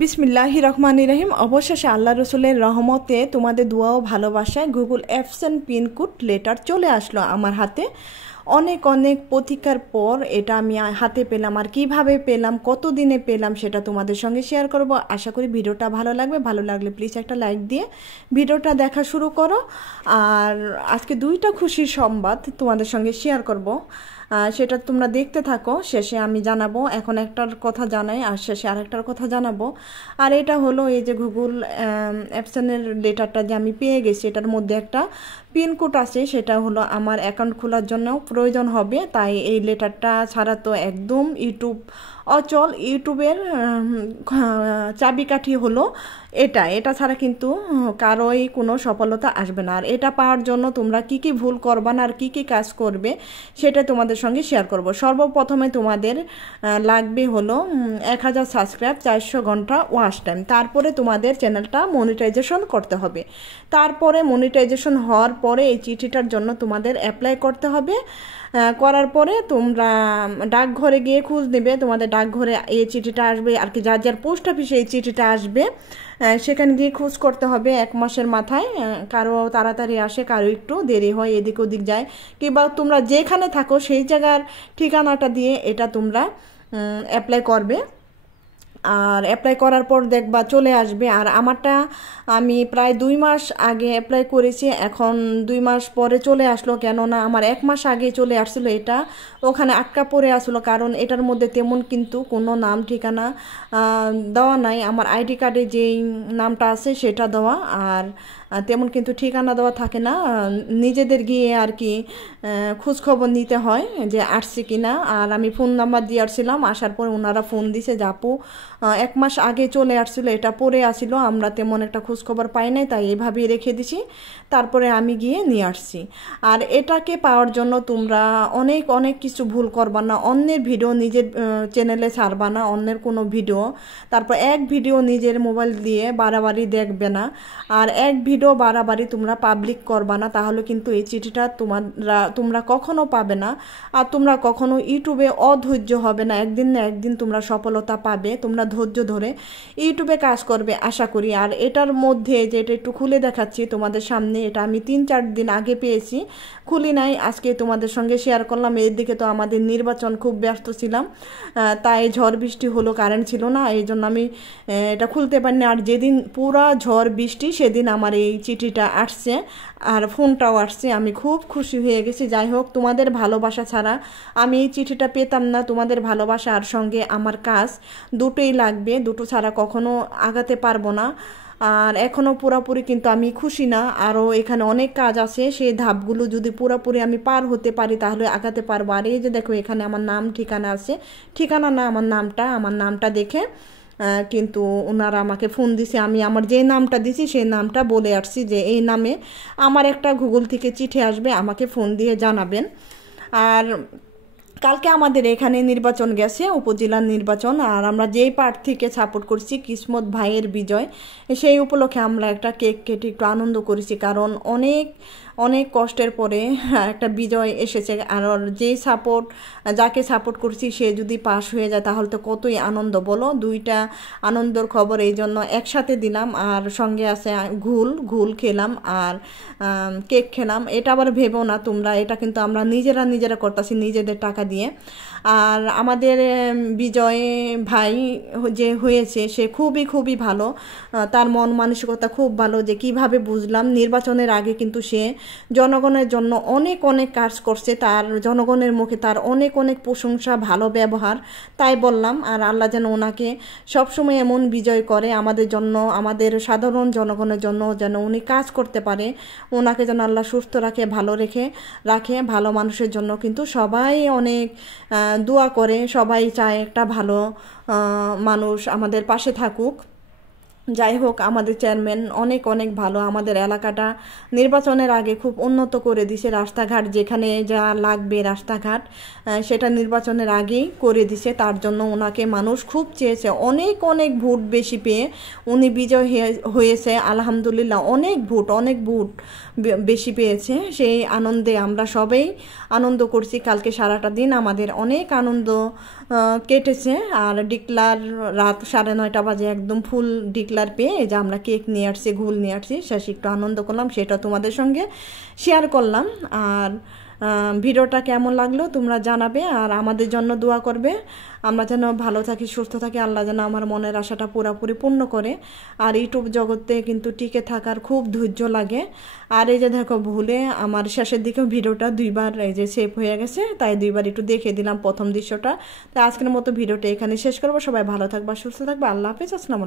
বিসমিল্লাহির রহমানির রহিম। অবশেষে আল্লাহ রসুলের রহমতে তোমাদের দোয়া ও ভালোবাসায় গুগল অ্যাপসেন পিনকোড লেটার চলে আসলো আমার হাতে। অনেক অনেক প্রতীক্ষার পর এটা আমি হাতে পেলাম। আর কিভাবে পেলাম, কত দিনে পেলাম, সেটা তোমাদের সঙ্গে শেয়ার করব। আশা করি ভিডিওটা ভালো লাগবে। ভালো লাগলে প্লিজ একটা লাইক দিয়ে ভিডিওটা দেখা শুরু করো। আর আজকে দুইটা খুশির সংবাদ তোমাদের সঙ্গে শেয়ার করব, সেটা তোমরা দেখতে থাকো। শেষে আমি জানাবো, এখন একটার কথা জানাই আর শেষে আরেকটার কথা জানাবো। আর এটা হলো এই যে গুগল অ্যাপসেনের লেটারটা যে আমি পেয়ে গেছি, এটার মধ্যে একটা পিনকোড আছে, সেটা হলো আমার অ্যাকাউন্ট খোলার জন্য প্রয়োজন হবে। তাই এই লেটারটা ছাড়া তো একদম ইউটিউব অচল। ইউটিউবের চাবিকাঠি হলো এটা ছাড়া কিন্তু কারোই কোনো সফলতা আসবে না। আর এটা পাওয়ার জন্য তোমরা কি কি ভুল করবা না আর কি কি কাজ করবে সেটা তোমাদের সঙ্গে শেয়ার করব। সর্বপ্রথমে তোমাদের লাগবে হলো 1000 সাবস্ক্রাইব, 400 ঘন্টা ওয়াচ টাইম। তারপরে তোমাদের চ্যানেলটা মনিটাইজেশন করতে হবে। তারপরে মনিটাইজেশন হওয়ার পরে এই চিঠিটার জন্য তোমাদের অ্যাপ্লাই করতে হবে। করার পরে তোমরা ডাকঘরে গিয়ে খোঁজ নেবে, তোমাদের ডাকঘরে এই চিঠিটা আসবে আর কি। যার যার পোস্ট অফিসে এই চিঠিটা আসবে সেখানে গিয়ে খোঁজ করতে হবে 1 মাসের মাথায়। কারো তাড়াতাড়ি আসে, কারো একটু দেরি হয়, এদিক ওদিক যায়। কিংবা তোমরা যেখানে থাকো সেই জায়গার ঠিকানাটা দিয়ে এটা তোমরা অ্যাপ্লাই করবে। আর অ্যাপ্লাই করার পর দেখবা চলে আসবে। আর আমারটা আমি প্রায় 2 মাস আগে অ্যাপ্লাই করেছি, এখন 2 মাস পরে চলে আসলো। কেননা আমার 1 মাস আগে চলে আসছিলো, এটা ওখানে আটকা পড়ে আসলো। কারণ এটার মধ্যে তেমন কিন্তু কোনো নাম ঠিকানা দেওয়া নাই। আমার আইডি কার্ডে যেই নামটা আছে সেটা দেওয়া, আর তেমন কিন্তু ঠিকানা দেওয়া থাকে না। নিজেদের গিয়ে আর কি খোঁজখবর নিতে হয় যে আসছে কিনা। আর আমি ফোন নাম্বার দিয়ে আসছিলাম, আসার পর ওনারা ফোন দিছে যে আপু 1 মাস আগে চলে আসছিলো, এটা পরে আসছিল, আমরা তেমন একটা খোঁজখবর পাই নাই, তাই এভাবেই রেখে দিছি। তারপরে আমি গিয়ে নিয়ে আসছি। আর এটাকে পাওয়ার জন্য তোমরা অনেক অনেক কিছু ভুল করবা না। অন্যের ভিডিও নিজের চ্যানেলে ছাড়বা না, অন্যের কোনো ভিডিও। তারপর এক ভিডিও নিজের মোবাইল দিয়ে বাড়াবাড়ি দেখবে না। আর এক ভিডিও বাড়াবাড়ি তোমরা পাবলিক করবা না, তাহলে কিন্তু এই চিঠিটা তোমরা কখনো পাবে না। আর তোমরা কখনো ইউটিউবে অধৈর্য হবে না, একদিন না একদিন তোমরা সফলতা পাবে। তোমরা ধৈর্য ধরে ইউটিউবে কাজ করবে আশা করি। আর এটার মধ্যে যে এটা একটু খুলে দেখাচ্ছি তোমাদের সামনে, এটা আমি 3-4 দিন আগে পেয়েছি, খুলি নাই, আজকে তোমাদের সঙ্গে শেয়ার করলাম। এর দিকে তো আমাদের নির্বাচন, খুব ব্যস্ত ছিলাম, তাই ঝড় বৃষ্টি হলো, কারেন্ট ছিল না, এই জন্য আমি এটা খুলতে পারিনি। আর যেদিন পুরা ঝড় বৃষ্টি সেদিন আমার এই চিঠিটা আসছে আর ফোনটাও আসছে, আমি খুব খুশি হয়ে গেছি। যাই হোক, তোমাদের ভালোবাসা ছাড়া আমি এই চিঠিটা পেতাম না। তোমাদের ভালোবাসা আর সঙ্গে আমার কাজ দুটোই লাগবে, দুটো ছাড়া কখনো আগাতে পারবো না। আর এখনও পুরোপুরি কিন্তু আমি খুশি না, আরও এখানে অনেক কাজ আছে। সেই ধাপগুলো যদি পুরোপুরি আমি পার হতে পারি তাহলে আগাতে পারবো। আর এই যে দেখো, এখানে আমার নাম ঠিকানা আছে, ঠিকানা না আমার নামটা দেখে কিন্তু ওনারা আমাকে ফোন দিছে। আমি আমার যে নামটা দিছি সেই নামটা বলে আসছি যে এই নামে আমার একটা গুগল থেকে চিঠি আসবে, আমাকে ফোন দিয়ে জানাবেন। আর কালকে আমাদের এখানে নির্বাচন গেছে, উপজেলার নির্বাচন। আর আমরা যেই প্রার্থীকে সাপোর্ট করছি, কিসমত ভাইয়ের বিজয়, সেই উপলক্ষে আমরা একটা কেক কেটে একটু আনন্দ করেছি। কারণ অনেক অনেক কষ্টের পরে একটা বিজয় এসেছে। আর যাকে সাপোর্ট করছি সে যদি পাশ হয়ে যায় তাহলে তো কতই আনন্দ বলো। দুইটা আনন্দের খবর এই জন্য একসাথে দিলাম। আর সঙ্গে আছে ঘুল খেলাম আর কেক খেলাম। এটা আবার ভেবো না তোমরা, এটা কিন্তু আমরা নিজেরা করতেছি নিজেদের টাকা দিয়ে। আর আমাদের বিজয় ভাই যে হয়েছে সে খুবই ভালো, তার মন মানসিকতা খুব ভালো। যে কিভাবে বুঝলাম, নির্বাচনের আগে কিন্তু সে জনগণের জন্য অনেক অনেক কাজ করছে, তার জনগণের মুখে তার অনেক অনেক প্রশংসা, ভালো ব্যবহার, তাই বললাম। আর আল্লাহ যেন ওনাকে সবসময় এমন বিজয় করে আমাদের জন্য, আমাদের সাধারণ জনগণের জন্য যেন উনি কাজ করতে পারে। ওনাকে যেন আল্লাহ সুস্থ রাখে, ভালো রাখে। ভালো মানুষের জন্য কিন্তু সবাই অনেক দোয়া করে, সবাই চায় একটা ভালো মানুষ আমাদের পাশে থাকুক। যাই হোক, আমাদের চেয়ারম্যান অনেক অনেক ভালো। আমাদের এলাকাটা নির্বাচনের আগে খুব উন্নত করে দিছে, রাস্তাঘাট যেখানে যা লাগবে রাস্তাঘাট সেটা নির্বাচনের আগেই করে দিছে। তার জন্য ওনাকে মানুষ খুব চেয়েছে, অনেক অনেক ভোট বেশি পেয়ে উনি বিজয় হয়েছে আলহামদুলিল্লাহ। অনেক ভোট বেশি পেয়েছে। সেই আনন্দে আমরা সবাই আনন্দ করছি। কালকে সারাটা দিন আমাদের অনেক আনন্দ কেটেছে। আর ডিক্লার রাত 9:30 বাজে একদম ফুল ডিক্লার পেয়ে যে আমরা কেক নিয়ে আসছি, ঘুল নিয়ে আসছি, শেষে একটু আনন্দ করলাম, সেটা তোমাদের সঙ্গে শেয়ার করলাম। আর ভিডিওটা কেমন লাগলো তোমরা জানাবে, আর আমাদের জন্য দোয়া করবে। আমরা যেন ভালো থাকি, সুস্থ থাকি, আল্লাহ যেন আমার মনের আশাটা পুরোপুরি পূর্ণ করে। আর ইউটিউব জগতে কিন্তু টিকে থাকার খুব ধৈর্য লাগে। আর এই যে দেখো, ভুলে আমার শেষের দিকেও ভিডিওটা 2বার এই যে সেভ হয়ে গেছে, তাই 2বার একটু দেখে দিলাম প্রথম দৃশ্যটা। তাই আজকের মতো ভিডিওটা এখানে শেষ করবো। সবাই ভালো থাকবা, সুস্থ থাকবা, আল্লাহ হাফেজ, আসসালামু আলাইকুম।